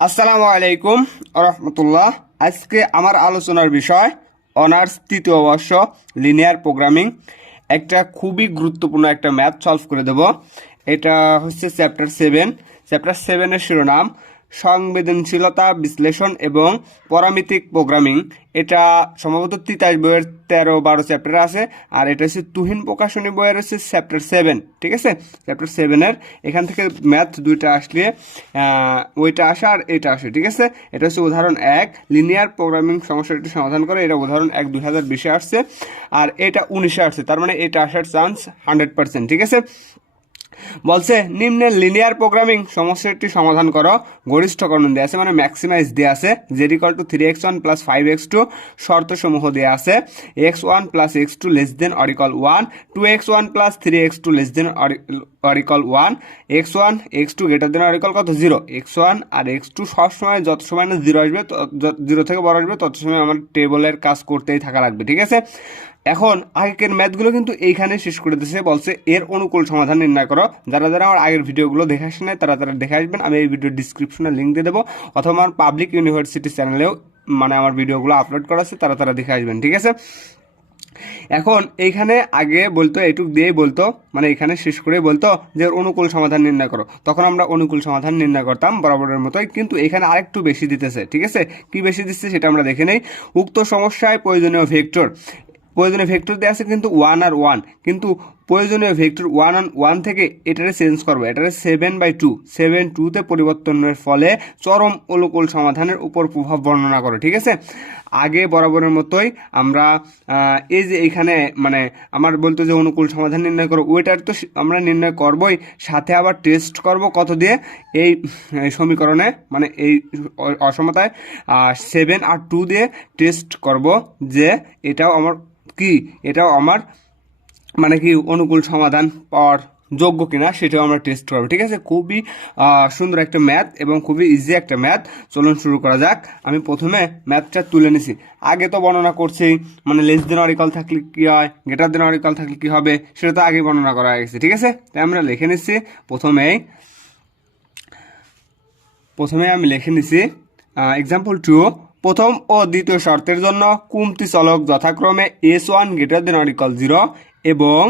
আসসালামু আলাইকুম রহমতুল্লাহ আজকে আমার আলোচনার বিষয় অনার্স তৃতীয় বর্ষ লিনিয়ার প্রোগ্রামিং একটা খুবই গুরুত্বপূর্ণ একটা ম্যাথ সলভ করে দেব। এটা হচ্ছে চ্যাপ্টার সেভেন চ্যাপ্টার সেভেনের শিরোনাম সংবেদনশীলতা বিশ্লেষণ এবং পরামিতিক প্রোগ্রামিং। এটা সম্ভবত তিতাস বইয়ের তেরো বারো চ্যাপ্টার আছে, আর এটা হচ্ছে তুহিন প্রকাশনী বইয়ের হচ্ছে চ্যাপ্টার সেভেন, ঠিক আছে? চ্যাপ্টার সেভেনের, এখান থেকে ম্যাথ দুইটা আসলে ওইটা আসে আর এটা আসে, ঠিক আছে? এটা হচ্ছে উদাহরণ এক লিনিয়ার প্রোগ্রামিং সমস্যাটি সমাধান করে, এটা উদাহরণ এক দুই হাজার বিশে আসছে, আর এটা উনিশে আসছে, তার মানে এটা আসার চান্স হান্ড্রেড পার্সেন্ট ঠিক আছে? বলছে নিম্নের লিনিয়ার প্রোগ্রামিং সমস্যাটি সমাধান করো। গরিষ্ঠকরণ দেওয়া আছে মানে ম্যাক্সিমাইজ দেওয়া আছে। Z equal to three X one plus five X two শর্ত সমূহ দেওয়া আছে X one plus X two less than or equal one two X one plus three X two less than or equal one X one X two greater than or equal কত? Zero x one আর x two সবসময় যত সময় না zero আসবে zero থেকে বড় আসবে, তত সময় আমার টেবলের কাজ করতেই থাকা লাগবে, ঠিক আছে? এখন আগের ম্যাথগুলো কিন্তু এইখানে শেষ করে দিয়েছে বলছে এর অনুকূল সমাধান নির্ণয় করো। যারা যারা আমার আগের ভিডিওগুলো দেখে আসে নাই, তারা তারা দেখে আসবেন। আমি এই ভিডিও ডিসক্রিপশনে লিঙ্ক দিয়ে দেবো। অথবা আমার পাবলিক ইউনিভার্সিটি চ্যানেলেও মানে আমার ভিডিওগুলো আপলোড করা আছে তারা তারা দেখে আসবেন ঠিক আছে? এখন এইখানে আগে বলতো এটুক দিয়েই বলতো মানে এখানে শেষ করে বলতো যে অনুকূল সমাধান নির্ণয় করো। তখন আমরা অনুকূল সমাধান নির্ণয় করতাম বরাবরের মতোই কিন্তু এখানে আরেকটু বেশি দিতেছে ঠিক আছে? কি বেশি দিচ্ছে সেটা আমরা দেখে নেই। উক্ত সমস্যায় প্রয়োজনীয় ভেক্টর প্রয়োজনীয় ভেক্টর দেওয়া আছে কিন্তু ওয়ান আর ওয়ান কিন্তু প্রয়োজনীয় ভেক্টর ওয়ান অন ওয়ান থেকে এটারে চেঞ্জ করব। এটারে সেভেন বাই টু সেভেন টুতে পরিবর্তনের ফলে চরম অনুকূল সমাধানের উপর প্রভাব বর্ণনা করো, ঠিক আছে? আগে বরাবরের মতোই আমরা এই যে এখানে মানে আমার বলতো যে অনুকূল সমাধান নির্ণয় করো, ওইটার তো আমরা নির্ণয় করবই। সাথে আবার টেস্ট করব কত দিয়ে? এই সমীকরণে মানে এই অসমতায় সেভেন আর টু দিয়ে টেস্ট করব যে এটাও আমার কি? এটাও আমার মানে কি অনুকূল সমাধান পাওয়ার যোগ্য কিনা সেটাও আমরা টেস্ট করব, ঠিক আছে? খুবই সুন্দর একটা ম্যাথ এবং খুবই ইজি একটা ম্যাথ চলুন শুরু করা যাক। আমি প্রথমে ম্যাথটা তুলে নিছি। আগে তো বর্ণনা করছি মানে লেস দেন অরিকল থাকলে কি হয় গ্রেটার দেন অরিকল থাকলে কি হবে, সেটা তো আগে বর্ণনা করা হয়ে গেছে, ঠিক আছে? তাই আমরা লিখে নিচ্ছি প্রথমেই, প্রথমে আমি লিখে নিছি এক্সাম্পল টু প্রথম ও দ্বিতীয় শর্তের জন্য কুমতি চলক যথাক্রমে S one greater than or equal zero এবং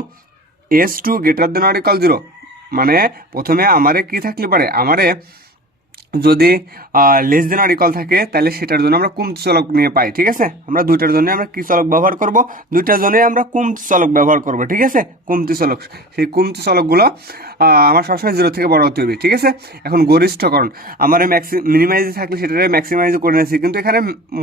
S two greater than or equal zero মানে প্রথমে আমারে কি থাকলে পারে? আমারে যদি লেস দেন আর ইকল থাকে, তাহলে সেটার জন্য আমরা কুমতি চলক নিয়ে পাই, ঠিক আছে? আমরা দুইটার জন্য আমরা কি চলক ব্যবহার করব? দুইটার জন্যই আমরা কুমতি চলক ব্যবহার করব, ঠিক আছে? কুমতি চলক, সেই কুমতি চলকগুলো আমার সবসময় জিরো থেকে বড় হতে হবে, ঠিক আছে? এখন গরিষ্ঠকরণ, আমার ম্যাক্সি মিনিমাইজে থাকলে সেটারে ম্যাক্সিমাইজ করে নিয়েছি, কিন্তু এখানে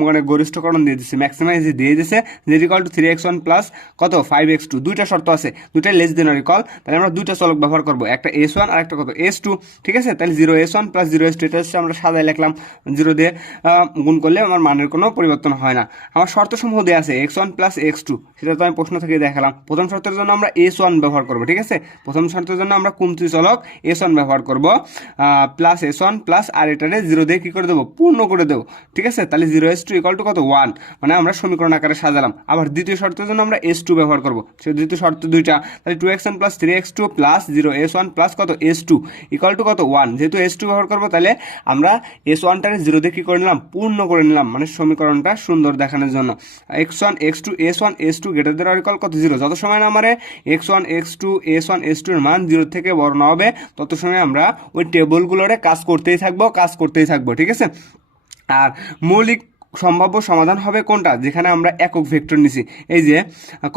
মানে গরিষ্ঠকরণ দিয়ে দিচ্ছে ম্যাক্সিমাইজে দিয়ে দিচ্ছে Z equal to three X one plus কত? ফাইভ এক্স টু দুইটা শর্ত আছে, দুইটা লেস দেন আর ইকল তাহলে আমরা দুইটা চলক ব্যবহার করব, একটা এস ওয়ান আর একটা কত? এস টু ঠিক আছে? তাহলে zero S one plus zero S two এটা হচ্ছে আমরা সাদায় লিখলাম জিরো দিয়ে গুণ করলে আমার মানের কোনো পরিবর্তন হয় না। আমার শর্ত সমূহ দেওয়া আছে, X one plus X two. সেটা তো আমি প্রশ্ন থেকে দেখালাম। প্রথম শর্তের জন্য আমরা এস ওয়ান ব্যবহার করব, ঠিক আছে? প্রথম শর্তের জন্য আমরা কুমতি চলক এস ওয়ান ব্যবহার করব প্লাস এস ওয়ান প্লাস আর এটারে জিরো দিয়ে কী করে দেবো? পূর্ণ করে দেবো, ঠিক আছে? তাহলে zero S two equal two কত? ওয়ান। মানে আমরা সমীকরণ আকারে সাজালাম। আবার দ্বিতীয় শর্তের জন্য আমরা এস টু ব্যবহার করব। সে দ্বিতীয় শর্ত দুইটা। তাহলে two X one plus three X two plus zero S one plus কত? এস টু ইকাল টু কত? ওয়ান। যেহেতু এস টু ব্যবহার করব, তাহলে আমরা এস ওয়ানটারে জিরো দিয়ে কি করে নিলাম? পূর্ণ করে নিলাম। মানে সমীকরণটা সুন্দর দেখানোর জন্য। X one X two S one S two greater than equal কত? জিরো যত সময় না আমারে X one X two S one S টুর মান জিরো থেকে বড় না হবে। তত সময় আমরা ওই টেবলগুলোরে কাজ করতেই থাকব, কাজ করতেই থাকব, ঠিক আছে? আর মৌলিক সম্ভাব্য সমাধান হবে কোনটা? যেখানে আমরা একক ভেক্টর নিছি। এই যে,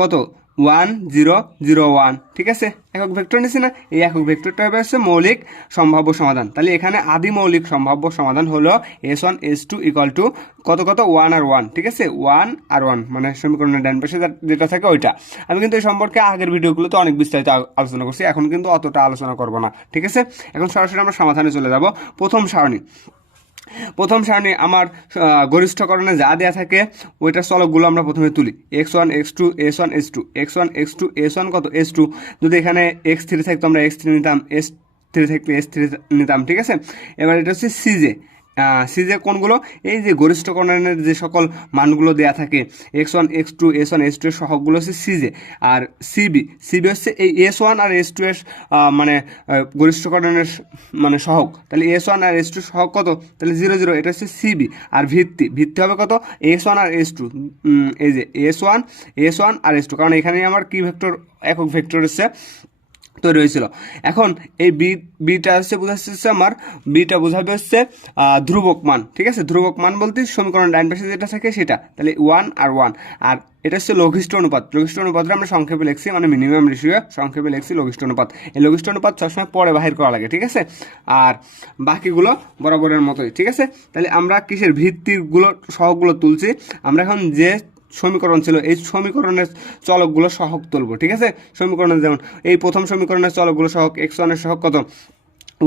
কত? ওয়ান জিরো জিরো ওয়ান ঠিক আছে? একক ভেক্টর নিছি না। এই একক ভেক্টরটা হবে হচ্ছে মৌলিক সম্ভাব্য সমাধান। তাহলে এখানে আদি মৌলিক সম্ভাব্য সমাধান হলো S one S two equal two কত কত? ওয়ান আর ওয়ান ঠিক আছে? ওয়ান আর ওয়ান মানে সমীকরণের ডান পাশে যেটা থাকে ওইটা। আমি কিন্তু এই সম্পর্কে আগের ভিডিওগুলোতে অনেক বিস্তারিত আলোচনা করছি। এখন কিন্তু অতটা আলোচনা করব না। ঠিক আছে? এখন সরাসরি আমরা সমাধানে চলে যাব। প্রথম সারণী। প্রথম সারণী আমার গরিষ্ঠকরণে যা দেওয়া থাকে, ওইটার চলকগুলো আমরা প্রথমে তুলি। X one, X two S one, S two. X one, X two S one কত? S two. যদি এখানে এক্স থ্রি থাকতো, আমরা এক্স থ্রি নিতাম, এস থ্রি থাকতো, এস থ্রি নিতাম, ঠিক আছে? এবার এটা হচ্ছে সিজে সিজে কোনগুলো? এই যে গরিষ্ঠ কর্ণের যে সকল মানগুলো দেয়া থাকে X one X two S one S two এর সহগগুলো হচ্ছে সিজে আর সিবি সিবি হচ্ছে এই এস ওয়ান আর এস টু এর মানে আহ, গরিষ্ঠ কর্ণের মানে সহগ। তাহলে এস ওয়ান আর এস টু সহগ কত? তাহলে জিরো জিরো এটা হচ্ছে সিবি আর ভিত্তি ভিত্তি হবে কত? এস ওয়ান আর এস টু। এই যে এস ওয়ান এস ওয়ান আর এস টু। কারণ এখানে আমার কি ভেক্টর? একক ভেক্টর হচ্ছে তৈরি হয়েছিল। এখন এই বি, বিটা হচ্ছে বোঝাচ্ছে আমার, বিটা বোঝাবে হচ্ছে ধ্রুবক মান, ঠিক আছে? ধ্রুবক মান বলতে সমীকরণ ডাইন পাশে যেটা থাকে সেটা। তাহলে ওয়ান আর ওয়ান আর এটা হচ্ছে লঘিষ্ঠ অনুপাত। লঘিষ্ঠ অনুপাতটা আমরা সংক্ষেপে লিখছি মানে মিনিমাম রেশিও সংক্ষেপে লিখছি লঘিষ্ঠ অনুপাত। এই লঘিষ্ঠ অনুপাত সবসময় পরে বাহির করা লাগে, ঠিক আছে? আর বাকিগুলো বরাবরের মতোই, ঠিক আছে? তাহলে আমরা কিসের ভিত্তিগুলো সহগুলো তুলছি? আমরা এখন যে সমীকরণ ছিল, এই সমীকরণের চলকগুলো সহগ তুলবো, ঠিক আছে? সমীকরণের যেমন, এই প্রথম সমীকরণের চলকগুলো সহক এক্স ওয়ানের সহগ কত?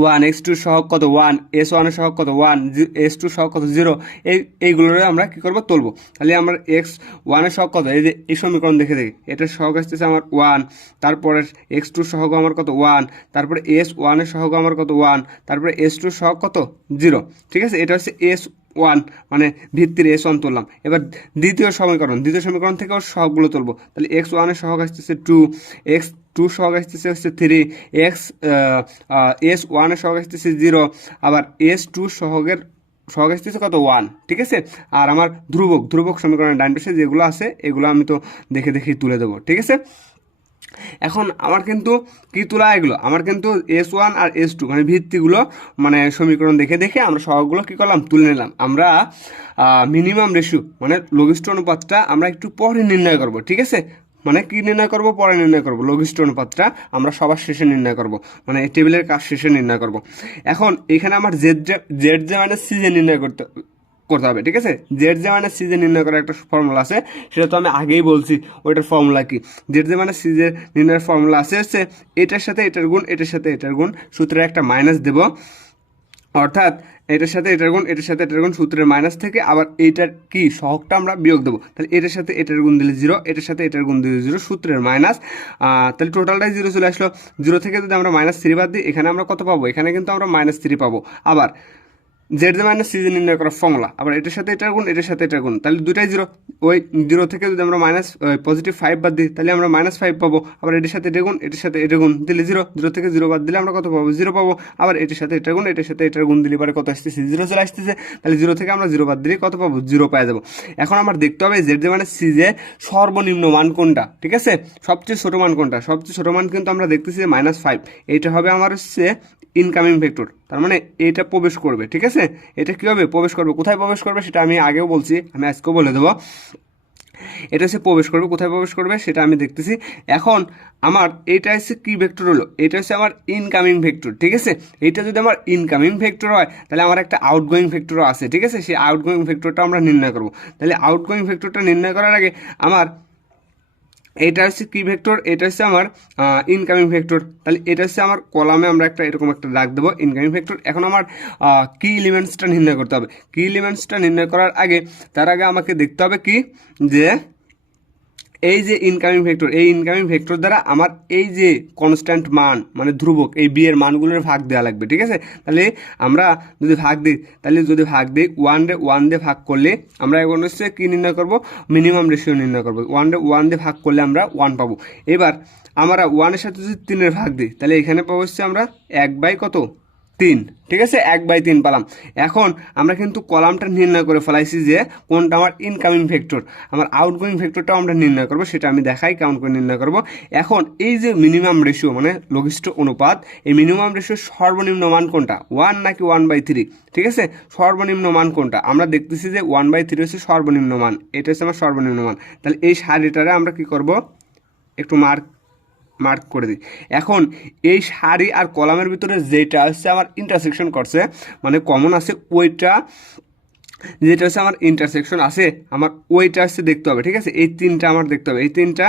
ওয়ান এক্স টু সহক কত? ওয়ান এস ওয়ানের সহক কত? ওয়ান এস টু সহগ কত? জিরো এই, এইগুলোর আমরা কী করব? তুলবো। তাহলে আমরা এক্স ওয়ানের সহগ কত? এই যে, এই সমীকরণ দেখে দেখি এটার সহগ আসতেছে আমার ওয়ান তারপরে এক্স টু সহক আমার কত? ওয়ান তারপরে এস ওয়ানের সহক আমার কত? ওয়ান তারপরে এস টু সহগ কত? জিরো ঠিক আছে? এটা হচ্ছে এস ওয়ান মানে ভিত্তির এস ওয়ান তুললাম। এবার দ্বিতীয় সমীকরণ দ্বিতীয় সমীকরণ থেকেও সহগগুলো তুলবো। তাহলে এক্স ওয়ানের সহগ আসতেছে টু এক্স টু সহগ আসতেছে হচ্ছে থ্রি এক্স এস ওয়ানের সহগ আসতেছে জিরো আবার এস টু সহগের সহগ আসতেছে কত ওয়ান ঠিক আছে? আর আমার ধ্রুবক ধ্রুবক সমীকরণের ডান পাশে যেগুলো আছে, এগুলো আমি তো দেখে দেখেই তুলে দেবো, ঠিক আছে? এখন আমার কিন্তু কি তোলা এগুলো? আমার কিন্তু এস ওয়ান আর এস টু মানে ভিত্তিগুলো মানে সমীকরণ দেখে দেখে আমরা সহগুলো কি করলাম? তুলে নিলাম। আমরা মিনিমাম রেশিও মানে লঘিষ্ঠ অনুপাতটা আমরা একটু পরে নির্ণয় করব, ঠিক আছে? মানে কি নির্ণয় করব? পরে নির্ণয় করব। লঘিষ্ঠ অনুপাতটা আমরা সবার শেষে নির্ণয় করব মানে টেবিলের কাজ শেষে নির্ণয় করব। এখন এখানে আমার জেড জেড যে মানে সিজে নির্ণয় করতে করতে হবে, ঠিক আছে? জেড যে মানে সিজে নির্ণয় করার একটা ফর্মুলা আছে, সেটা তো আমি আগেই বলছি, ওইটার ফর্মুলা কি? জেড যে মানে সিজে নির্ণয়ের ফর্মুলা আছে হচ্ছে এটার সাথে এটার গুণ, এটার সাথে এটার গুণ, সূত্রে একটা মাইনাস দেব। অর্থাৎ এটার সাথে এটার গুণ, এটার সাথে এটার গুণ, সূত্রের মাইনাস থেকে আবার এইটার কি সহগটা আমরা বিয়োগ দেবো। তাহলে এটার সাথে এটার গুণ দিলে জিরো এটার সাথে এটার গুণ দিলে জিরো সূত্রের মাইনাস তাহলে টোটালটাই জিরো চলে আসলো। জিরো থেকে যদি আমরা মাইনাস থ্রি বাদ দিই, এখানে আমরা কত পাবো? এখানে কিন্তু আমরা মাইনাস থ্রি পাবো। আবার জেড যে মাইনাস সিজে নির্ণয় করার ফর্মুলা আবার এটার সাথে এটার গুণ, এটার সাথে এটার গুণ। তাহলে দুটাই জিরো ওই জিরো থেকে যদি আমরা মাইনাস পজিটিভ ফাইভ বাদ দিই, তাহলে আমরা মাইনাস ফাইভ পাবো। আবার এটার সাথে এটা গুণ, এটার সাথে এটা গুণ দিলে জিরো জিরো থেকে জিরো বাদ দিলে আমরা কত পাবো? জিরো পাবো। আবার এটার সাথে এটার গুণ, এটার সাথে এটার গুণ দিলে পরে কত আসতেছে? জিরো চলে আসতেছে। তাহলে জিরো থেকে আমরা জিরো বাদ দিলে কত পাবো? জিরো পাওয়া যাব। এখন আমার দেখতে হবে জেড যে মানে সিজে সর্বনিম্ন মান কোনটা? ঠিক আছে? সবচেয়ে ছোটো মান কোনটা? সবচেয়ে ছোটো মান কিন্তু আমরা দেখতেছি যে মাইনাস ফাইভ এইটা হবে আমার হচ্ছে ইনকামিং ভেক্টর তার মানে এটা প্রবেশ করবে, ঠিক আছে? এটা কী হবে? প্রবেশ করবে। কোথায় প্রবেশ করবে সেটা আমি আগেও বলছি, আমি আজকেও বলে দেবো। এটা হচ্ছে প্রবেশ করবে, কোথায় প্রবেশ করবে সেটা আমি দেখতেছি। এখন আমার এটা হচ্ছে কী ভেক্টর হলো? এটা হচ্ছে আমার ইনকামিং ভেক্টর ঠিক আছে? এটা যদি আমার ইনকামিং ভেক্টর হয়, তাহলে আমার একটা আউটগোয়িং ভেক্টরও আছে, ঠিক আছে? সেই আউটগোয়িং ভেক্টরটা আমরা নির্ণয় করব। তাহলে আউটগোয়িং ভেক্টরটা নির্ণয় করার আগে আমার এটা হচ্ছে কি ভেক্টর এটা হচ্ছে আমার ইনকামিং ভেক্টর তাহলে এটা হচ্ছে আমার কলামে আমরা একটা এরকম একটা দাগ দেবো ইনকামিং ভেক্টর এখন আমার কি ইলিমেন্টসটা নির্ণয় করতে হবে। কি ইলিমেন্টসটা নির্ণয় করার আগে, তার আগে আমাকে দেখতে হবে কি? যে এই যে ইনকামিং ভেক্টর এই ইনকামিং ভেক্টর দ্বারা আমার এই যে কনস্ট্যান্ট মান মানে ধ্রুবক, এই বি এর মানগুলোর ভাগ দেওয়া লাগবে, ঠিক আছে? তাহলে আমরা যদি ভাগ দিই, তাহলে যদি ভাগ দিই ওয়ান ডে ওয়ান দিয়ে ভাগ করলে আমরা এখন হচ্ছে কী নির্ণয় করব? মিনিমাম রেশিও নির্ণয় করব। ওয়ান ডে ওয়ান দিয়ে ভাগ করলে আমরা ওয়ান পাবো। এবার আমরা ওয়ানের সাথে যদি তিনের ভাগ দিই, তাহলে এখানে পাবো হচ্ছে আমরা এক বাই কত? তিন, ঠিক আছে? এক বাই তিন পেলাম। এখন আমরা কিন্তু কলামটা নির্ণয় করে ফেলাইছি যে কোনটা আমার ইনকামিং ভেক্টর আমার আউটগোয়িং ভেক্টরটাও আমরা নির্ণয় করব, সেটা আমি দেখাই, কেমন করে নির্ণয় করব। এখন এই যে মিনিমাম রেশিও মানে লঘিষ্ঠ অনুপাত, এই মিনিমাম রেশিও সর্বনিম্ন মান কোনটা? ওয়ান নাকি ওয়ান বাই থ্রি ঠিক আছে? সর্বনিম্ন মান কোনটা? আমরা দেখতেছি যে ওয়ান বাই থ্রি হচ্ছে সর্বনিম্ন মান, এটা হচ্ছে আমার সর্বনিম্ন মান। তাহলে এই সারিটারে আমরা কি করব? একটু মার্ক মার্ক করে দিই। এখন এই শাড়ি আর কলামের ভিতরে যেটা হচ্ছে আমার ইন্টারসেকশন করছে মানে কমন আছে ওইটা, যেটা হচ্ছে আমার ইন্টারসেকশন আছে, আমার ওইটা হচ্ছে দেখতে হবে, ঠিক আছে? এই তিনটা আমার দেখতে হবে। এই তিনটা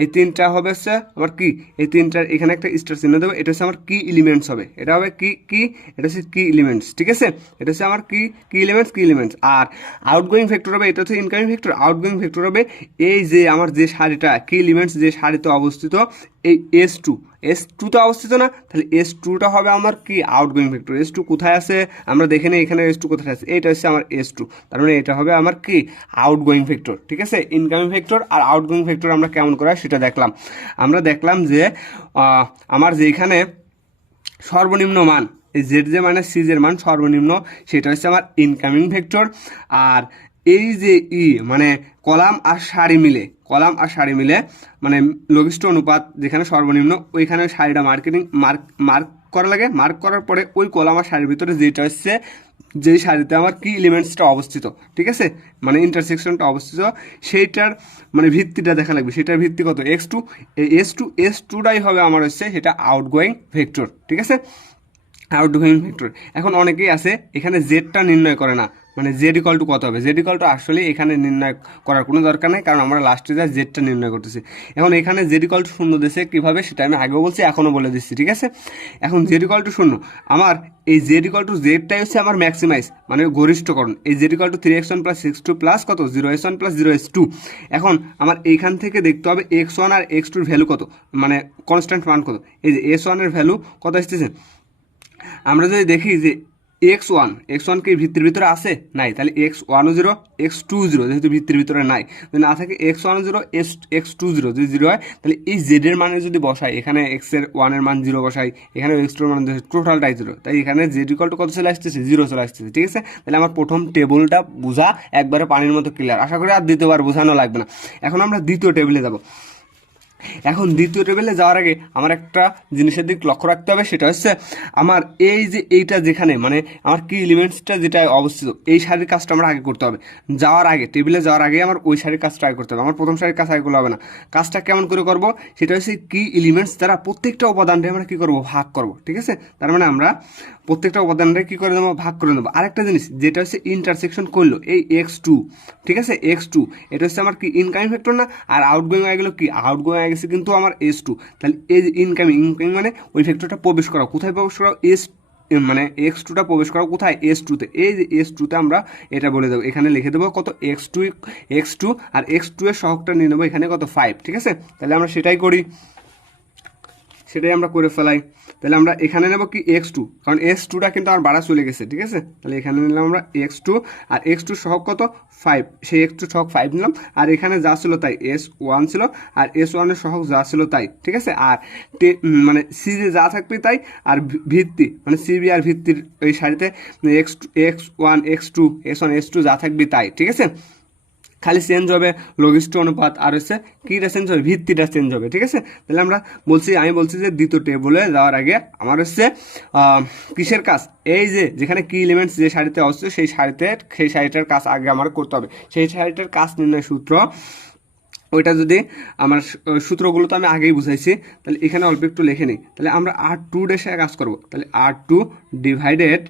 এই তিনটা হবে হচ্ছে আমার কি? এই তিনটার এখানে একটা স্টার চিহ্ন দেবো। এটা হচ্ছে আমার কি এলিমেন্টস হবে। এটা হবে কি কি এটা হচ্ছে কি এলিমেন্টস ঠিক আছে? এটা হচ্ছে আমার কি কি এলিমেন্টস কি এলিমেন্টস আর আউটগোয়িং ভেক্টর হবে, এটা হচ্ছে ইনকামিং ভেক্টর আউটগোয়িং ভেক্টর হবে এই যে আমার যে শাড়িটা কি এলিমেন্টস যে শাড়িতে অবস্থিত, এই এস টু এস টুতে অবস্থিত না? তাহলে এস টুটা হবে আমার কি? আউটগোয়িং ভেক্টর এস টু কোথায় আছে? আমরা দেখে নিই এখানে এস টু কোথায় আছে। এইটা হচ্ছে আমার এস টু তার মানে এটা হবে আমার কি? আউটগোয়িং ভেক্টর ঠিক আছে? ইনকামিং ভেক্টর আর আউটগোয়িং ভেক্টর আমরা কেমন করে সেটা দেখলাম। আমরা দেখলাম যে আমার যেখানে সর্বনিম্ন মান জেড যে মানে সিজের মান সর্বনিম্ন, সেটা হচ্ছে আমার ইনকামিং ভেক্টর আর এই যে ই মানে কলাম আর শাড়ি মিলে, কলাম আর শাড়ি মিলে মানে লঘিষ্ঠ অনুপাত যেখানে সর্বনিম্ন, ওইখানে শাড়িটা মার্কেটিং মার্ক মার্ক করা লাগে মার্ক করার পরে ওই কলাম আর শাড়ির ভিতরে যেটা হচ্ছে, যেই শাড়িতে আমার কি এলিমেন্টসটা অবস্থিত, ঠিক আছে? মানে ইন্টারসেকশনটা অবস্থিত, সেইটার মানে ভিত্তিটা দেখা লাগবে। সেটার ভিত্তি কত? X two S two S টুটাই হবে আমার হচ্ছে সেটা আউটগোয়িং ভেক্টর ঠিক আছে? আউটগোয়িং ভেক্টর এখন অনেকেই আছে, এখানে জেডটা নির্ণয় করে না। মানে জেড ইকল টু কত হবে? জেড ইকল টু আসলে এখানে নির্ণয় করার কোনো দরকার নেই, কারণ আমরা লাস্টে যা জেডটা নির্ণয় করতেছি। এখন এখানে জেড ইকল টু শূন্য দেশে কীভাবে সেটা আমি আগেও বলছি, এখনও বলে দিচ্ছি, ঠিক আছে? এখন জেড ইকল টু শূন্য, আমার এই জেড ইকল টু জেডটাই হচ্ছে আমার ম্যাক্সিমাইজ মানে গরিষ্ঠকরণ। এই Z equal to three X one plus six two plus কত? Zero X one plus zero X two এখন আমার এইখান থেকে দেখতে হবে এক্স ওয়ান আর এক্স টুর ভ্যালু কত? মানে কনস্ট্যান্ট মান কত? এই যে এস ওয়ানের ভ্যালু কত আসতেছে? আমরা যদি দেখি যে এক্স ওয়ান এক্স ওয়ান কি ভিত্তির ভিতরে আছে? নাই, তাহলে এক্স ওয়ানও জিরো এক্স টু জিরো যেহেতু ভিত্তির ভিতরে নাই, যদি না থাকে X one zero X X two zero যদি জিরো হয়, তাহলে এই জেডের মানে যদি বসাই, এখানে এক্সের ওয়ানের মান জিরো বসাই, এখানে এক্স টুর মান টোটালটাই জিরো তাই এখানে জেড ইকল টু কত চলে আসতেছে? জিরো চলে আসতেছে, ঠিক আছে? তাহলে আমার প্রথম টেবলটা বোঝা, একবারে পানির মতো ক্লিয়ার আশা করি আর দ্বিতীয়বার বোঝানো লাগবে না। এখন আমরা দ্বিতীয় টেবিলে যাব। এখন দ্বিতীয় টেবিলে যাওয়ার আগে আমার একটা জিনিসের দিক লক্ষ্য রাখতে হবে, সেটা হচ্ছে আমার এই যে এইটা যেখানে মানে আমার কি এলিমেন্টসটা যেটা অবস্থিত, এই শাড়ির কাজটা আমরা আগে করতে হবে। যাওয়ার আগে টেবিলে যাওয়ার আগে আমার ওই শাড়ির কাজটা আগে করতে হবে, আমার প্রথম শাড়ির কাজ আগে করলে হবে না। কাজটা কেমন করে করব? সেটা হচ্ছে কি এলিমেন্টস দ্বারা প্রত্যেকটা উপাদানটা আমরা কি করব? ভাগ করব, ঠিক আছে? তার মানে আমরা প্রত্যেকটা উপাদানটা কি করে দেবো ভাগ করে দেবো আরেকটা জিনিস, যেটা হচ্ছে ইন্টারসেকশন করল, এই এক্স টু ঠিক আছে? এক্স টু এটা হচ্ছে আমার কি ইনকামিং ফ্যাক্টর না? আর আউটগোয়িং হয়ে গেলো কি? আউটগোয়িং হয়ে গেছে কিন্তু আমার এস টু তাহলে এই ইনকামিং ইনকামিং মানে ওই ফ্যাক্টরটা প্রবেশ করা কোথায় প্রবেশ করা এস মানে এক্স টুটা প্রবেশ করা কোথায়? এস টুতে এই যে এস টুতে আমরা এটা বলে দেবো। এখানে লিখে দেবো কত এক্স টু এক্স টু আর এক্স টু এর সহকটা নিয়ে নেব এখানে কত ফাইভ ঠিক আছে? তাহলে আমরা সেটাই করি। সেটাই আমরা করে ফেলাই। তাহলে আমরা এখানে নেব কি এক্স টু কারণ এক্স টুটা কিন্তু আমার বাড়া চলে গেছে, ঠিক আছে? তাহলে এখানে নিলাম আমরা এক্স টু আর এক্স টু সহগ কত? ফাইভ সেই এক্স টু সহগ ফাইভ নিলাম, আর এখানে যা ছিল তাই এস ওয়ান ছিল, আর এস ওয়ানের সহগ যা ছিল তাই, ঠিক আছে? আর টে মানে সি যে যা থাকবে তাই, আর ভিত্তি মানে সিবি আর ভিত্তির এই শাড়িতে X X one X two S one X two যা থাকবে তাই, ঠিক আছে? খালি চেঞ্জ হবে লঘিষ্ঠ অনুপাত আর হচ্ছে কীটা চেঞ্জ হবে, ভিত্তিটা চেঞ্জ হবে, ঠিক আছে? তাহলে আমরা বলছি, আমি বলছি যে দ্বিতীয় টেবলে যাওয়ার আগে আমার হচ্ছে কিসের কাজ? এই যে যেখানে কি এলিমেন্টস যে শাড়িতে অবস্থিত, সেই শাড়িতে সেই শাড়িটার কাজ আগে আমার করতে হবে। সেই শাড়িটার কাজ নির্ণয় সূত্র, ওইটা যদি আমার সূত্রগুলো তো আমি আগেই বুঝাইছি, তাহলে এখানে অল্প একটু লিখে নিই। তাহলে আমরা আর টু ডেসে কাজ করব। তাহলে R two divided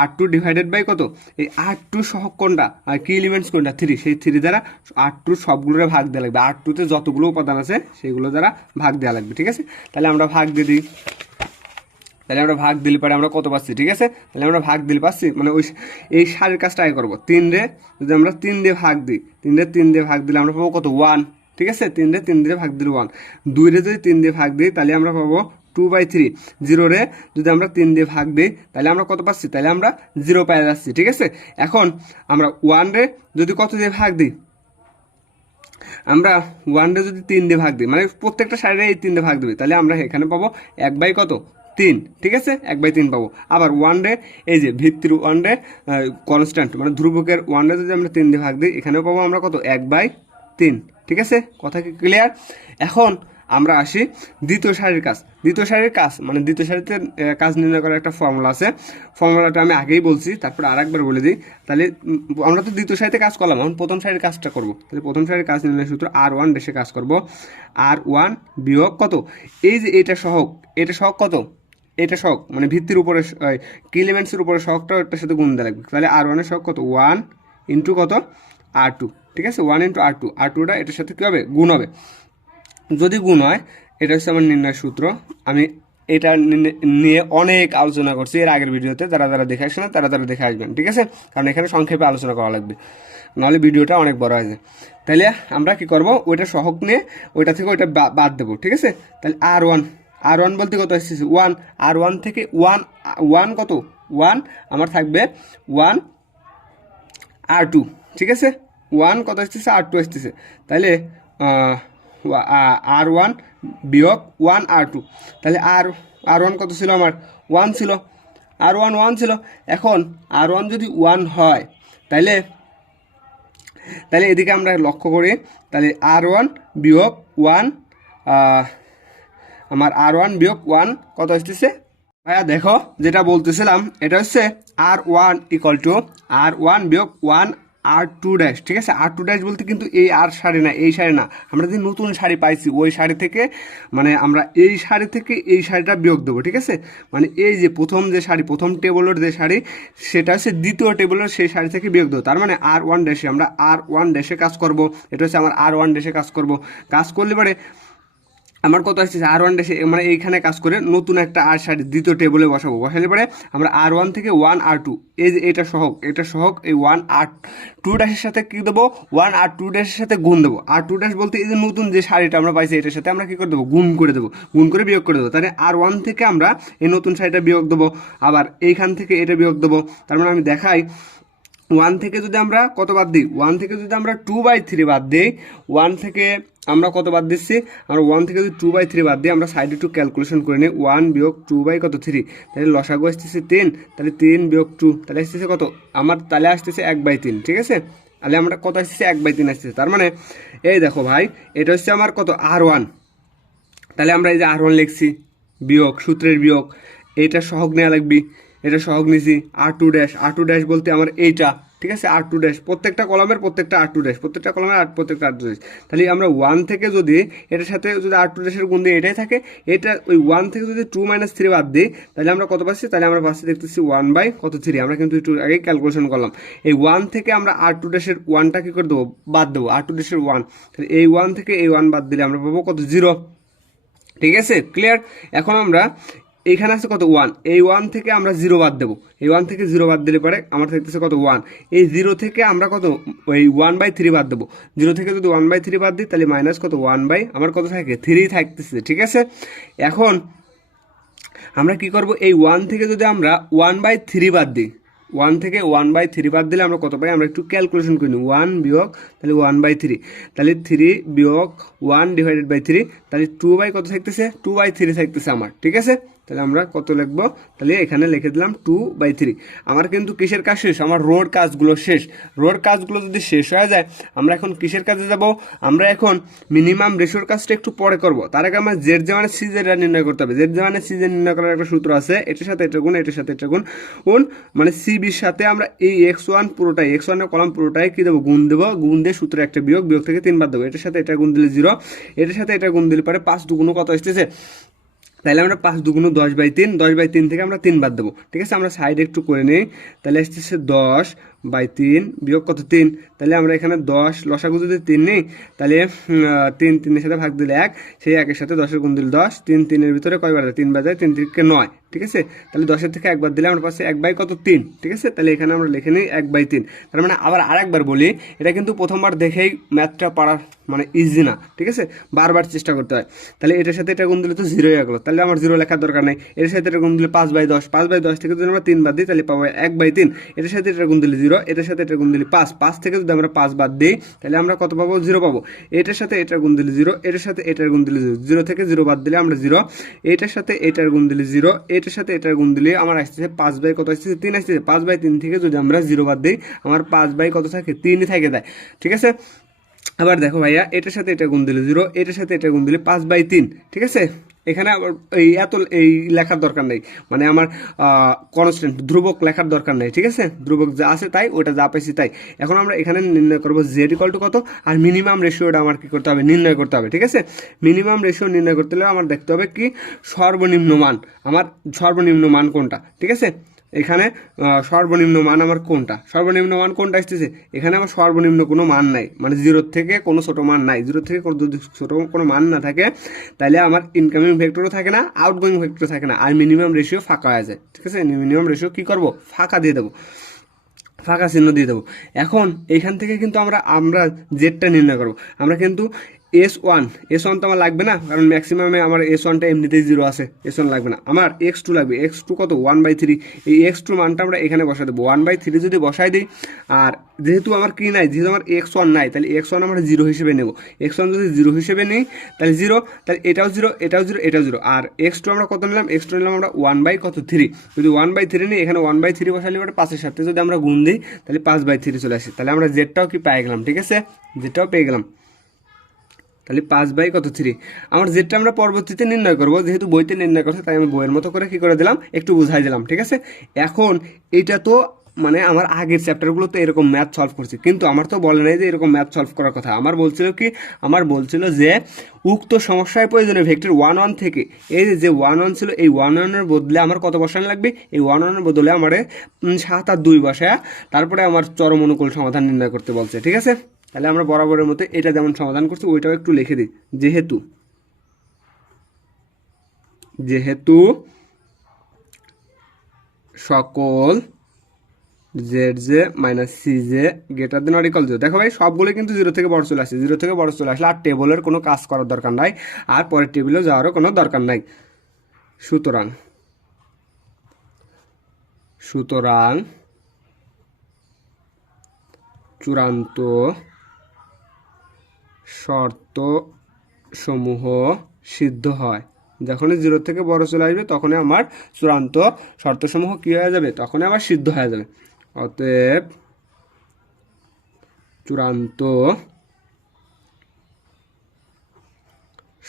R two divided by কত? এই আর টু সহ কোনটা? আর কি এলিমেন্টস কোনটা? থ্রি সেই থ্রি দ্বারা আর টু সবগুলোরে ভাগ দেওয়া লাগবে। আর টুতে যতগুলো উপাদান আছে সেগুলো দ্বারা ভাগ দেওয়া লাগবে, ঠিক আছে? তাহলে আমরা ভাগ দিয়ে দিই। তাহলে আমরা ভাগ দিলে পারে আমরা কত পাচ্ছি, ঠিক আছে? তাহলে আমরা ভাগ দিলে পাচ্ছি মানে ওই এই সারের কাজটা আগে করব। তিন রে যদি আমরা তিন দিয়ে ভাগ দিই, তিন রে তিন দিয়ে ভাগ দিলে আমরা পাবো কত? ওয়ান ঠিক আছে? তিন রে তিন দিয়ে ভাগ দিলে ওয়ান দুই রে যদি তিন দিয়ে ভাগ দিই, তাহলে আমরা পাবো টু বাই থ্রি জিরো রে যদি আমরা তিন দিয়ে ভাগ দিই, তাহলে আমরা কত পাচ্ছি? তাহলে আমরা জিরো পেয়ে যাচ্ছি, ঠিক আছে? এখন আমরা ওয়ান রে যদি কত দিয়ে ভাগ দিই? আমরা ওয়ান ডে যদি তিন দিয়ে ভাগ দিই মানে প্রত্যেকটা সাইডে এই তিন দিয়ে ভাগ দেবে, তাহলে আমরা এখানে পাবো এক বাই কত? তিন, ঠিক আছে? এক বাই তিন পাবো। আবার ওয়ান ডে এই যে ভিত্তির ওয়ান ডে কনস্ট্যান্ট মানে ধ্রুবকের ওয়ান ডে যদি আমরা তিন দিয়ে ভাগ দিই, এখানেও পাবো আমরা কত? এক বাই তিন, ঠিক আছে? কথা কি ক্লিয়ার এখন আমরা আসি দ্বিতীয় সারির কাজ। দ্বিতীয় সারির কাজ মানে দ্বিতীয় সারিতে কাজ নির্ণয় করার একটা ফর্মুলা আছে। ফর্মুলাটা আমি আগেই বলছি, তারপরে আরেকবার বলে দিই। তাহলে আমরা তো দ্বিতীয় সারিতে কাজ করলাম, এখন প্রথম সারির কাজটা করব। তাহলে প্রথম সারির কাজ নির্ণয় সূত্র আর ওয়ান ডেসে কাজ করব। আর ওয়ান বিয়োগ কত? এই যে এটা সহক এটা সহক কত? এটা শখ মানে ভিত্তির উপরে কি এলিমেন্টসের উপরে শখটাও ওটার সাথে গুণ দেওয়া লাগবে। তাহলে আর ওয়ানের শখ কত? ওয়ান ইন্টু কত? আর টু ঠিক আছে? One into R two R টুটা এটার সাথে কী হবে? গুণ হবে। যদি গুণ হয়, এটা হচ্ছে আমার নির্ণয় সূত্র। আমি এটা নিয়ে অনেক আলোচনা করছি এর আগের ভিডিওতে, যারা যারা দেখে আসে না, তারা তারা দেখে আসবেন, ঠিক আছে? কারণ এখানে সংক্ষেপে আলোচনা করা লাগবে। নাহলে ভিডিওটা অনেক বড় হয়ে যায়। তাহলে আমরা কি করব? ওইটা সহক নিয়ে ওইটা থেকে ওইটা বাদ দেবো, ঠিক আছে? তাহলে আর ওয়ান আর ওয়ান বলতে কত আসছে ওয়ান আর ওয়ান থেকে ওয়ান ওয়ান কত? ওয়ান আমার থাকবে ওয়ান আর টু ঠিক আছে? ওয়ান কত আসতেছে? আর টু আসতেছে। তাহলে আর ওয়ান বিয়োগ ওয়ান আর টু। তাহলে আর আর ওয়ান কত ছিল আমার? ওয়ান ছিল। আর ওয়ান ওয়ান ছিল। এখন আর ওয়ান যদি ওয়ান হয় তাহলে তাহলে এদিকে আমরা লক্ষ্য করি, তাহলে আর ওয়ান বিয়োগ ওয়ান আমার আর ওয়ান বিয়োগ ওয়ান কত আসতেছে? ভাইয়া দেখো, যেটা বলতেছিলাম, এটা হচ্ছে R one equal to R one বিয়োগ ওয়ান আর টু ড্যাশ ঠিক আছে? আর টু ড্যাশ বলতে কিন্তু এই আর শাড়ি না, এই শাড়ি না। আমরা যে নতুন শাড়ি পাইছি, ওই শাড়ি থেকে মানে আমরা এই শাড়ি থেকে এই শাড়িটা বিয়োগ দেবো, ঠিক আছে? মানে এই যে প্রথম যে শাড়ি, প্রথম টেবলের যে শাড়ি, সেটা হচ্ছে দ্বিতীয় টেবলের সেই শাড়ি থেকে বিয়োগ দেবো। তার মানে আর ওয়ান ড্যাশে আমরা আর ওয়ান ড্যাশে কাজ করব। এটা হচ্ছে আমার আর ওয়ান ড্যাশে কাজ করব। কাজ করলে পরে আমার কত আসছে আর ওয়ান ড্যাশে মানে এইখানে কাজ করে নতুন একটা আর শাড়ি দ্বিতীয় টেবলে বসাবো। বসালে পরে আমরা আর ওয়ান থেকে ওয়ান আর টু এই যে এটা সহক এটা সহক এই ওয়ান আর টু ড্যাশের সাথে কী দেবো? ওয়ান আর টু ড্যাশের সাথে গুণ দেবো। আর টু ড্যাশ বলতে এই যে নতুন যে শাড়িটা আমরা পাইছি এটার সাথে আমরা কী করে দেবো? গুণ করে দেবো। গুণ করে বিয়োগ করে দেবো। তাহলে আর ওয়ান থেকে আমরা এই নতুন শাড়িটা বিয়োগ দেবো। আবার এইখান থেকে এটা বিয়োগ দেবো। তার মানে আমি দেখাই ওয়ান থেকে যদি আমরা কত বাদ দিই? ওয়ান থেকে যদি আমরা টু বাই থ্রি বাদ দিই ওয়ান থেকে আমরা কত বাদ দিচ্ছি? আমরা ওয়ান থেকে যদি টু বাই থ্রি বাদ দিই, আমরা সাইডে একটু ক্যালকুলেশন করে নিই। ওয়ান বিয়োগ টু বাই কত থ্রি তাহলে লসাগু আসতেছে তিন, তাহলে তিন বিয়োগ টু তাহলে আসতেছে কত? আমার তাহলে আসতেছে এক বাই তিন, ঠিক আছে? তাহলে আমরা কত আসতেছে? এক বাই তিন আসতেছে। তার মানে এই দেখো ভাই, এটা হচ্ছে আমার কত? আর ওয়ান তাহলে আমরা এই যে আর ওয়ান লিখছি, বিয়োগ, সূত্রের বিয়োগ, এইটা সহগ নেওয়া লাগবি। এটা সহগ নিছি R two dash R two dash বলতে আমার এইটা, ঠিক আছে? আর টু ড্যাশ প্রত্যেকটা কলমের প্রত্যেকটা আর টু ড্যাশ প্রত্যেকটা কলমের আর প্রত্যেকটা আর টু ড্যাশ তাহলে আমরা ওয়ান থেকে যদি এটার সাথে যদি আর টু ড্যাশের গুণ দিই এটাই থাকে, এটা ওই ওয়ান থেকে যদি টু মাইনাস থ্রি বাদ দিই, তাহলে আমরা কত পাচ্ছি? তাহলে আমরা পাচ্ছি দেখতেছি ওয়ান বাই কত থ্রি আমরা কিন্তু একটু আগেই ক্যালকুলেশন করলাম। এই ওয়ান থেকে আমরা আর টু ড্যাশের ওয়ানটা কী করে দেবো? বাদ দেবো আর টু ড্যাশের ওয়ান তাহলে এই ওয়ান থেকে এই ওয়ান বাদ দিলে আমরা পাবো কত? জিরো ঠিক আছে? ক্লিয়ার এখন আমরা এইখানে আছে কত? ওয়ান এই ওয়ান থেকে আমরা জিরো বাদ দেবো। এই ওয়ান থেকে জিরো বাদ দিলে পরে আমার থাকতেছে কত? ওয়ান এই জিরো থেকে আমরা কত? ওই ওয়ান বাই থ্রি বাদ দেবো। জিরো থেকে যদি ওয়ান বাই থ্রি বাদ দিই, তাহলে মাইনাস কত? ওয়ান বাই আমার কত থাকে? থ্রি থাকতেছে, ঠিক আছে? এখন আমরা কি করব? এই ওয়ান থেকে যদি আমরা ওয়ান বাই থ্রি বাদ দিই ওয়ান থেকে ওয়ান বাই থ্রি বাদ দিলে আমরা কত পাই? আমরা একটু ক্যালকুলেশন করি নিই। ওয়ান বিয়োগ, তাহলে ওয়ান বাই থ্রি তাহলে থ্রি বিয়োগ ওয়ান ডিভাইডেড বাই থ্রি তাহলে টু বাই কত থাকতেছে? টু বাই থ্রি থাকতেছে আমার, ঠিক আছে? তাহলে আমরা কত লিখব? তাহলে এখানে লিখে দিলাম টু বাই থ্রি আমার কিন্তু কিসের কাজ শেষ? আমার রোড কাজগুলো শেষ। রোড কাজগুলো যদি শেষ হয়ে যায়, আমরা এখন কিসের কাজে যাব? আমরা এখন মিনিমাম রেশোর কাজটা একটু পরে করব। তার আগে আমার জেড জামানের সিজেরটা নির্ণয় করতে হবে। জেড জামানের সিজের নির্ণয় করার একটা সূত্র আছে। এটার সাথে এটা গুণ, এটার সাথে এটা গুণ। গুণ মানে সিবির সাথে আমরা এই এক্স ওয়ান পুরোটাই এক্স ওয়ানের কলাম পুরোটাই কী দেবো? গুণ দেবো। গুণ দিয়ে সূত্রে একটা বিয়োগ বিয়োগ থেকে তিনবার দেবো। এটার সাথে এটা গুণ দিলে জিরো এটার সাথে এটা গুণ দিলে পরে পাঁচ দুগুণ কত আসতেছে? তাহলে আমরা পাঁচ দুগুণ দশ বাই তিন, দশ বাই তিন থেকে আমরা তিন বাদ দেবো। ঠিক আছে? আমরা সাইড একটু করে নিই। তাহলে আসতেছে দশ বাই তিন বিয়োগ কত? তিন। তাহলে আমরা এখানে দশ লসাগু যদি তিন নেই, তাহলে তিন তিনের সাথে ভাগ দিলে এক। সেই একের সাথে দশের গুণ দিলে দশ। তিন তিনের ভিতরে কয় বাজায় তিন বাজায় তিন তিনকে নয়। ঠিক আছে? তাহলে দশের থেকে একবার দিলে আমরা পাচ্ছি এক বাই কত? তিন। ঠিক আছে? তাহলে এখানে আমরা লিখে নিই এক বাই তিন। তার মানে আবার আরেকবার বলি, এটা কিন্তু প্রথমবার দেখেই ম্যাথটা পড়ার মানে ইজি না। ঠিক আছে? বারবার চেষ্টা করতে হয়। তাহলে এটার সাথে এটা গুণ দিলে তো জিরোই গেলো। তাহলে আমার জিরো লেখার দরকার নেই। এটার সাথে এটা গুণ দিলে পাঁচ বাই দশ। পাঁচ বাই দশ থেকে যদি আমরা তিন বাদ দিই, তাহলে পাবো এক বাই তিন। এটার সাথে এটা গুণ দিলে জিরো এটার সাথে এটা গুণ দিলে পাঁচ। পাঁচ থেকে যদি আমরা পাঁচ বাদ দিই, তাহলে আমরা কত পাবো? জিরো পাবো। এটার সাথে এটার গুণ দিলে জিরো এটার সাথে এটার গুণ দিলে জিরো জিরো থেকে জিরো বাদ দিলে আমরা জিরো এটার সাথে এটার গুণ দিলে জিরো এটার সাথে এটার গুণ দিলে আমার আসতেছে পাঁচ বাই কত আসতেছে? তিন আসতেছে। পাঁচ বাই তিন থেকে যদি আমরা জিরো বাদ দিই, আমার পাঁচ বাই কত থাকে? তিনই থাকে দেয় ঠিক আছে? আবার দেখো ভাইয়া, এটার সাথে এটা গুণ দিলে জিরো, এটার সাথে এটা গুণ দিলে পাঁচ বাই তিন। ঠিক আছে? এখানে আবার এই এত এই লেখার দরকার নেই। মানে আমার কনস্ট্যান্ট ধ্রুবক লেখার দরকার নেই, ঠিক আছে? ধ্রুবক যা আছে তাই ওটা যা পাইছি তাই। এখন আমরা এখানে নির্ণয় করব জেড ইকল টু কত? আর মিনিমাম রেশিওটা আমার কী করতে হবে? নির্ণয় করতে হবে, ঠিক আছে? মিনিমাম রেশিও নির্ণয় করতে হলে আমার দেখতে হবে কি? সর্বনিম্ন মান। আমার সর্বনিম্ন মান কোনটা, ঠিক আছে? এখানে সর্বনিম্ন মান আমার কোনটা? সর্বনিম্ন মান কোনটা আসতেছে? এখানে আমার সর্বনিম্ন কোনো মান নাই। মানে জিরোর থেকে কোনো ছোটো মান নাই। জিরোর থেকে কোনো যদি ছোটো কোনো মান না থাকে তাহলে আমার ইনকামিং ভেক্টরও থাকে না আউটগোয়িং ভেক্টর থাকে না। আর মিনিমাম রেশিও ফাঁকা হয়ে যায়। ঠিক আছে? মিনিমাম রেশিও কী করব? ফাঁকা দিয়ে দেবো। ফাঁকা চিহ্ন দিয়ে দেবো। এখন এইখান থেকে কিন্তু আমরা আমরা জেডটা নির্ণয় করব। আমরা কিন্তু এস ওয়ান এস ওয়ান তো আমার লাগবে না, কারণ ম্যাক্সিমামে আমার এস ওয়ানটা এমনিতেই জিরো আছে এস ওয়ান লাগবে না। আমার এক্স টু লাগবে এক্স টু কত? ওয়ান বাই থ্রি এই এক্স টু মানটা আমরা এখানে বসাই দেবো। ওয়ান বাই থ্রি যদি বসাই দিই, আর যেহেতু আমার কি নাই, যেহেতু আমার এক্স ওয়ান নাই, তাহলে এক্স ওয়ান আমরা জিরো হিসেবে নেব। এক্স ওয়ান যদি জিরো হিসেবে নিই, তাহলে জিরো তাহলে এটাও জিরো এটাও জিরো এটাও জিরো আর এক্স টু আমরা কত নিলাম? এক্স টু নিলাম আমরা ওয়ান বাই কত? থ্রি যদি ওয়ান বাই থ্রি নিই, এখানে ওয়ান বাই থ্রি বসালে এবার পাঁচের সাথে যদি আমরা গুণ দিই, তাহলে পাঁচ বাই থ্রি চলে আসে। তাহলে আমরা জেডটাও কি পেয়ে গেলাম, ঠিক আছে? জেডটাও পেয়ে গেলাম। তাহলে পাঁচ বাই কত থ্রি আমার জেডটা আমরা পরবর্তীতে নির্ণয় করব, যেহেতু বইতে নির্ণয় করছে, তাই আমি বইয়ের মতো করে কি করে দিলাম, একটু বুঝাই দিলাম, ঠিক আছে? এখন এটা তো মানে আমার আগের চ্যাপ্টারগুলো তো এরকম ম্যাথ সলভ করছি, কিন্তু আমার তো বলে নাই যে এরকম ম্যাথ সলভ করার কথা। আমার বলছিল কি, আমার বলছিল যে উক্ত সমস্যায় প্রয়োজনে ভেক্টর ওয়ান ওয়ান থেকে, এই যে- ওয়ান ওয়ান ছিল, এই ওয়ান ওয়ানের বদলে আমার কত বসানো লাগবে? এই ওয়ান ওয়ানের বদলে আমার সাত আর দুই বসায়, তারপরে আমার চরম অনুকূল সমাধান নির্ণয় করতে বলছে, ঠিক আছে? তাহলে আমরা বরাবরের মতো এটা যেমন সমাধান করছি, ওইটাও একটু লিখে দিই। যেহেতু যেহেতু সকল Z J minus C J greater than or equal zero দেখো ভাই সবগুলো কিন্তু জিরো থেকে বড় চলে আসে। জিরো থেকে বড় চলে আসলে আর টেবলের কোনো কাজ করার দরকার নাই, আর পরের টেবিলে যাওয়ারও কোনো দরকার নাই। সুতরাং সুতরাং চূড়ান্ত শর্ত সমূহ সিদ্ধ হয়। যখনই জিরো থেকে বড় চলে আসবে, তখনই আমার চূড়ান্ত শর্তসমূহ কী হয়ে যাবে? তখনই আমার সিদ্ধ হয়ে যাবে। অতএব চূড়ান্ত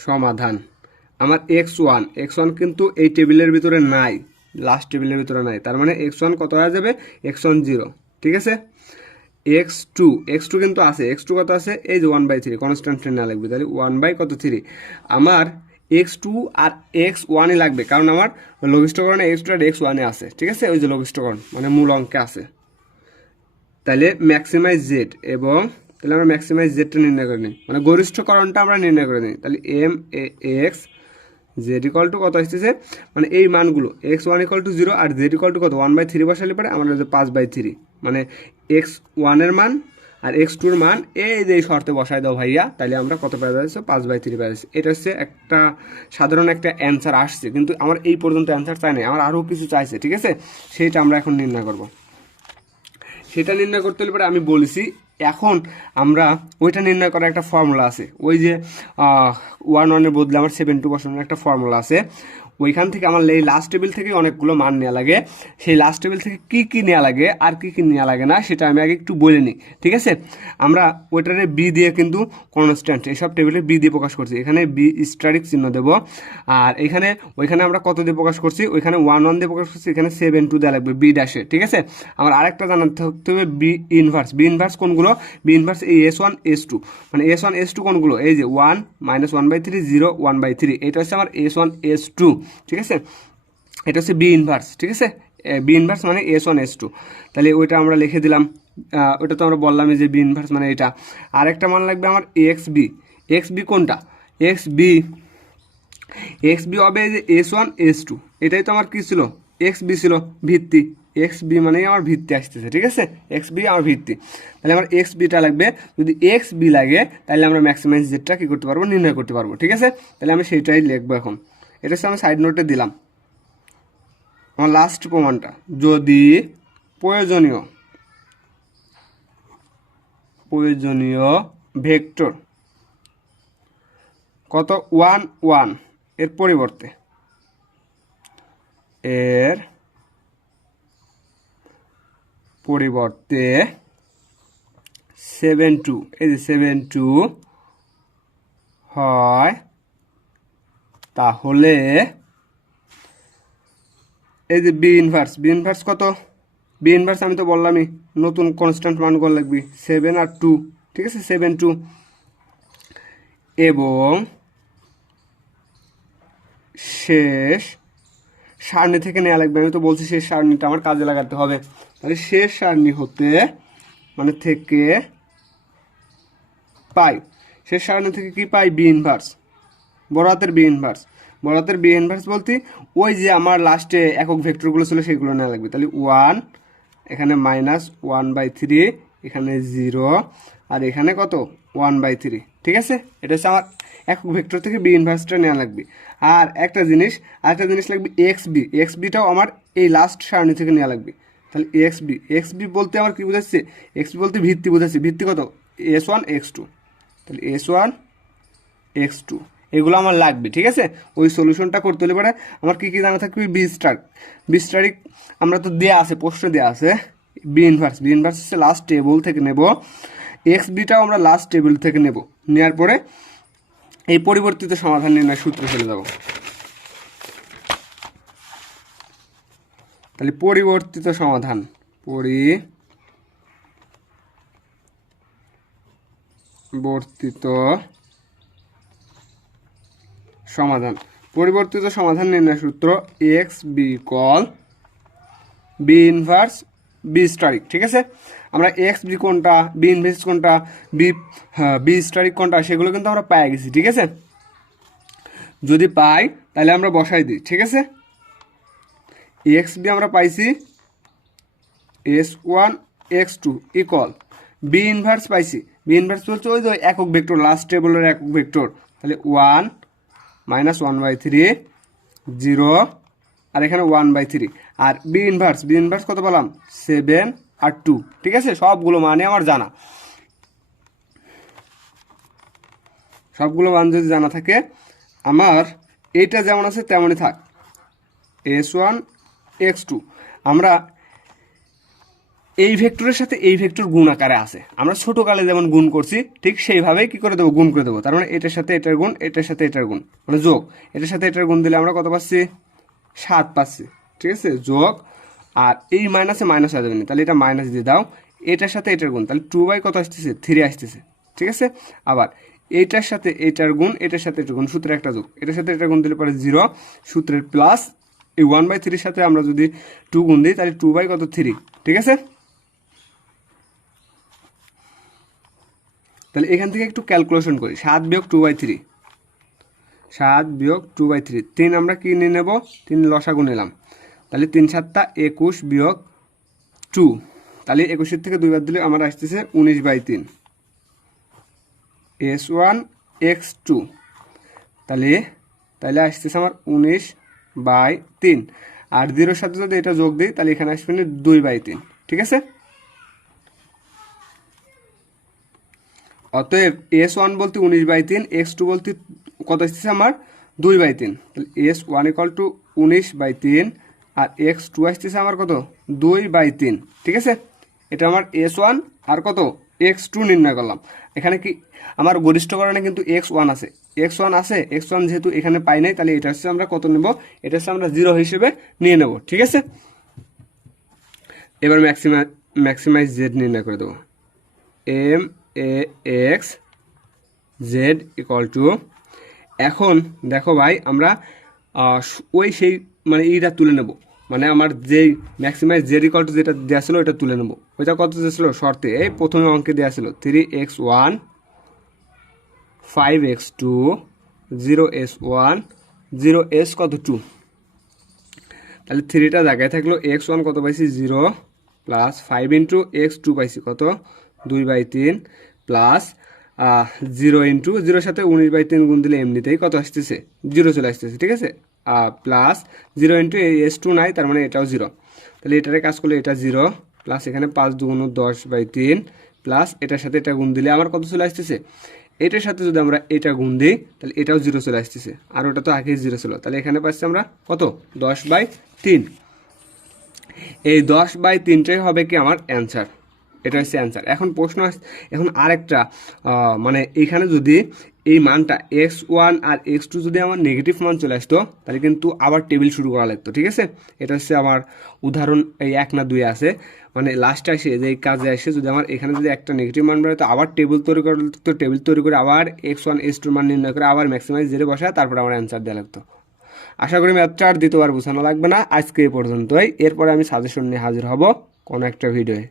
সমাধান। আমার এক্স ওয়ান এক্স ওয়ান কিন্তু এই টেবিলের ভিতরে নাই, লাস্ট টেবিলের ভিতরে নাই। তার মানে এক্স ওয়ান কত হয়ে যাবে? এক্স ওয়ান জিরো, ঠিক আছে? এক্স টু এক্স টু কিন্তু আছে এক্স টু কত আছে? এই যে ওয়ান বাই থ্রি কনস্ট্যান্ট না লাগবে, তাহলে ওয়ান বাই কত থ্রি আমার এক্স টু আর এক্স ওয়ানে লাগবে, কারণ আমার লঘিষ্ঠকরণে এক্স টু আর এক্স ওয়ানে আছে, ঠিক আছে? ওই যে লঘিষ্ঠকরণ মানে মূল অঙ্কে আছে। তাহলে ম্যাক্সিমাইজ জেড এবং, তাহলে আমরা ম্যাক্সিমাইজ জেডটা নির্ণয় করে নিই। মানে গরিষ্ঠকরণটা আমরা নির্ণয় করে নিই। তাহলে M A X Z equal to কত আসতেছে? মানে এই মানগুলো X one equal to zero R Z equal to কত? ওয়ান বাই থ্রি বসালে পরে হচ্ছে পাঁচ বাই থ্রি মানে এক্স ওয়ানের মান আর এক্স টুর মান, এই যে শর্তে বসায় দাও ভাইয়া, তাহলে আমরা কত পেয়ে যাচ্ছে? পাঁচ বাই থ্রি পেয়ে যাচ্ছে। এটা হচ্ছে একটা সাধারণ একটা অ্যান্সার আসছে, কিন্তু আমার এই পর্যন্ত অ্যান্সার চাই নাই। আমার আরও কিছু চাইছে, ঠিক আছে? সেইটা আমরা এখন নির্ণয় করব। সেটা নির্ণয় করতে হলে পরে আমি বলেছি এখন আমরা ওইটা নির্ণয় করার একটা ফর্মুলা আছে। ওই যে ওয়ান ওয়ানের বদলে আমার সেভেন টু বসানোর একটা ফর্মুলা আছে। ওইখান থেকে আমার এই লাস্ট টেবিল থেকে অনেকগুলো মান নেওয়া লাগে। সেই লাস্ট টেবিল থেকে কি কি নেওয়া লাগে আর কি কি নেওয়া লাগে না, সেটা আমি আগে একটু বলে নিই, ঠিক আছে? আমরা ওইটারে বি দিয়ে কিন্তু কনস্ট্যান্ট এইসব টেবিলে বি দিয়ে প্রকাশ করছি। এখানে বি স্টারিক চিহ্ন দেব। আর এখানে, ওইখানে আমরা কত দিয়ে প্রকাশ করছি? ওইখানে ওয়ান ওয়ান দিয়ে প্রকাশ করছি, এখানে সেভেন টু দেওয়া লাগবে বি ড্যাশে ঠিক আছে? আমার আরেকটা জানাতে থাকতে হবে বি ইনভার্স বি ইনভার্স কোনগুলো? বি ইনভার্স এই এস ওয়ান এস টু মানে এস ওয়ান এস টু কোনগুলো? এই যে one minus one by three zero one by three এটা হচ্ছে আমার এস ওয়ান এস টু ঠিক আছে? এটা হচ্ছে বি ইনভার্স ঠিক আছে? বি ইনভার্স মানে এস ওয়ান এস টু তাহলে ওইটা আমরা লিখে দিলাম। ওইটা তো আমরা বললামই যে বি ইনভার্স মানে এটা। আরেকটা মান লাগবে আমার এক্স বি এক্স বি কোনটা? এক্স বি এক্স বি হবে যে এস ওয়ান এস টু এটাই তো আমার কী ছিল? এক্স বি ছিল, ভিত্তি। এক্স বি মানেই আমার ভিত্তি আসতেছে, ঠিক আছে? এক্স বি আমার ভিত্তি। তাহলে আমার এক্স বিটা লাগবে। যদি এক্স বি লাগে, তাহলে আমরা ম্যাক্সিমাইজ জেটটা কী করতে পারব? নির্ণয় করতে পারব, ঠিক আছে? তাহলে আমি সেইটাই লিখব এখন। এটা হচ্ছে আমি সাইড নোটে দিলাম। আমার লাস্ট প্রমাণটা। যদি প্রয়োজনীয় প্রয়োজনীয় ভেক্টর কত? ওয়ান ওয়ানের পরিবর্তে। এর পরিবর্তে সেভেন টু এই যে সেভেন টু হয় তাহলে এই যে বি ইনভার্স বি ইনভার্স কত? বি ইনভার্স আমি তো বললামই, নতুন কনস্ট্যান্ট মান করে লাগবি সেভেন আর টু ঠিক আছে? সেভেন টু এবং শেষ সারণি থেকে নেওয়া লাগবে, আমি তো বলছি শেষ সারণিটা আমার কাজে লাগাতে হবে। তাহলে শেষ সারণি হতে মানে থেকে পাই। শেষ সারণি থেকে কি পাই? বি ইনভার্স বড় হাতের বি ইনভার্স বড় হাতের বি ইনভার্স বলতে ওই যে আমার লাস্টে একক ভেক্টরগুলো ছিল সেগুলো নেওয়া লাগবে। তাহলে ওয়ান এখানে মাইনাস ওয়ান বাই থ্রি এখানে জিরো আর এখানে কত? ওয়ান বাই থ্রি ঠিক আছে? এটা হচ্ছে আমার একক ভেক্টর থেকে বি ইনভার্সটা নেওয়া লাগবে। আর একটা জিনিস আর একটা জিনিস লাগবে এক্স বি এক্স বিটাও আমার এই লাস্ট সারণি থেকে নেওয়া লাগবে। তাহলে এক্স বি এক্স বি বলতে আমার কী বোঝাচ্ছে? এক্স বি বলতে ভিত্তি বোঝাচ্ছে। ভিত্তি কত? এস ওয়ান এক্স টু তাহলে এস ওয়ান এক্স টু এগুলো আমার লাগবে, ঠিক আছে? ওই সলিউশনটা করতে হলে পরে আমার কী কী জানা থাকবে? বি স্টার বি স্টারিক আমরা তো দেওয়া আছে, প্রশ্ন দেওয়া আছে। বি ইনভার্স বি ইনভার্স হচ্ছে লাস্ট টেবল থেকে নেব। এক্স বিটাও আমরা লাস্ট টেবিল থেকে নেব। নেওয়ার পরে এই পরিবর্তিত সমাধান নির্ণয় সূত্রে চলে যাব তাহলে পরিবর্তিত সমাধান, পরিবর্তিত সমাধান। পরিবর্তিত সমাধান নির্ণয় সূত্র X B equal B inverse B asterisk ঠিক আছে? আমরা এক্স বি কোনটা বি ইনভার্স কোনটা বি বি স্টারিক কোনটা, সেগুলো কিন্তু আমরা পেয়ে গেছি, ঠিক আছে? যদি পাই, তাহলে আমরা বসাই দিই, ঠিক আছে? এক্স বি আমরা পাইছি S one X two equal B inverse পাইছি। বি ইনভার্স বলছে ওই যে একক ভেক্টর লাস্ট টেবলের একক ভেক্টর। তাহলে one minus one by three, zero, আর এখানে ওয়ান বাই থ্রি। আর বি ইনভার্স বি ইনভার্স কত বললাম সেভেন আর টু। ঠিক আছে? সবগুলো মানে আমার জানা। সবগুলো মান যদি জানা থাকে, আমার এইটা যেমন আছে তেমনই থাক। এস ওয়ান এক্স টু আমরা এই ভেক্টরের সাথে এই ভেক্টর গুণ আকারে আছে। আমরা ছোট কালে যেমন গুণ করছি, ঠিক সেইভাবেই কি করে দেবো? গুণ করে দেবো। তার মানে এটার সাথে এটার গুণ, এটার সাথে এটার গুণ। মানে যোগ। এটার সাথে এটার গুণ দিলে আমরা কত পাচ্ছি? সাত পাচ্ছি। ঠিক আছে? যোগ আর এই মাইনাসে মাইনাস হয়ে যাবে না। তাহলে এটা মাইনাস দিয়ে দাও। এটার সাথে এটার গুণ। তাহলে টু বাই কত আসতেছে? থ্রি আসতেছে। ঠিক আছে? আবার এটার সাথে এটার গুণ, এটার সাথে এটার গুণ, সূত্রের একটা যোগ। এটার সাথে এটার গুণ দিলে পরে জিরো সূত্রের প্লাস এই ওয়ান বাই থ্রির সাথে আমরা যদি টু গুণ দিই, তাহলে টু বাই কত? থ্রি ঠিক আছে? তাহলে এখান থেকে একটু ক্যালকুলেশন করি। সাত বিয়োগ টু বাই থ্রি সাত বিয়োগ টু বাই থ্রি তিন আমরা কি নিয়ে নেব? তিন লসাগু নিলাম। তাহলে তিন সাতটা একুশ বিয়োগ টু তাহলে একুশের থেকে দুইবার দিলে আমার আসতেছে উনিশ বাই তিন। এস ওয়ান এক্স টু তাহলে তাহলে আসতেছে আমার উনিশ বাই তিন। আর জিরোর সাথে যদি এটা যোগ দিই, তাহলে এখানে আসবে না দুই বাই তিন। ঠিক আছে? অতএব এস ওয়ান বলতে উনিশ বাই তিন এক্স টু বলতে কত আসতেছে আমার? দুই বাই তিন। তাহলে এস ওয়ান ইকাল টু উনিশ বাই তিন আর এক্স টু আসতেছে আমার কত? দুই বাই তিন। ঠিক আছে? এটা আমার এস ওয়ান আর কত? এক্স টু নির্ণয় করলাম। এখানে কি আমার গরিষ্ঠকরণে কিন্তু এক্স ওয়ান আছে। এক্স ওয়ান আছে এক্স ওয়ান যেহেতু এখানে পাই নাই, তাহলে এটা হচ্ছে আমরা কত নেব? এটা হচ্ছে আমরা জিরো হিসেবে নিয়ে নেব। ঠিক আছে? এবার ম্যাক্সিমাই ম্যাক্সিমাইজ জেড নির্ণয় করে দেবো। M X Z equal to এখন দেখো ভাই, আমরা ওই সেই মানে ইটা তুলে নেব। মানে আমার যেই ম্যাক্সিমাইজ জেড ইকুয়াল টু যেটা দেওয়া ছিল ওটা তুলে নেব। ওইটা কত দিয়েছিল শর্তে। এই প্রথমে অঙ্কে দেওয়া ছিল। Three X one five X two zero S one zero S কত? টু তাহলে থ্রিটা জায়গায় থাকল। এক্স ওয়ান কত পাইছি? Zero plus five into X two পাইছি কত? দুই বাই তিন। প্লাস জিরো ইন্টু জিরোর সাথে উনিশ বাই তিন গুণ দিলে এমনিতেই কত আসতেছে? জিরো চলে আসতেছে, ঠিক আছে? Plus zero into S two নাই তার মানে এটাও জিরো তাহলে এটারে কাজ করলে এটা জিরো প্লাস এখানে পাঁচ দুগুণ দশ বাই তিন প্লাস এটার সাথে এটা গুণ দিলে আমার কত চলে আসতেছে? এটার সাথে যদি আমরা এটা গুণ দিই, তাহলে এটাও জিরো চলে আসতেছে। আর ওটা তো আগেই জিরো ছিল। তাহলে এখানে পাচ্ছি আমরা কত? দশ বাই তিন। এই দশ বাই তিনটাই হবে কি আমার অ্যান্সার এটা হচ্ছে অ্যান্সার এখন প্রশ্ন এখন আরেকটা মানে এখানে যদি এই মানটা এক্স ওয়ান আর এক্স টু যদি আমার নেগেটিভ মান চলে আসতো, তাহলে কিন্তু আবার টেবিল শুরু করা লাগতো, ঠিক আছে? এটা হচ্ছে আমার উদাহরণ, এই এক না দুই আছে। মানে লাস্টে আসে, যে কাজে আসে, যদি আমার এখানে যদি একটা নেগেটিভ মান বেরোয়, তো আবার টেবিল তৈরি করা লাগতো টেবিল তৈরি করে আবার এক্স ওয়ান এক্স টুর মান নির্ণয় করে আবার ম্যাক্সিমাইজ জেরে বসায়, তারপর আমার অ্যান্সার দেওয়া লাগতো। আশা করি ম্যাথটা আর দ্বিতীয়বার বোঝানো লাগবে না। আজকে এ পর্যন্তই। এরপরে আমি সাজেশন নিয়ে হাজির হব কোনো একটা ভিডিওয়ে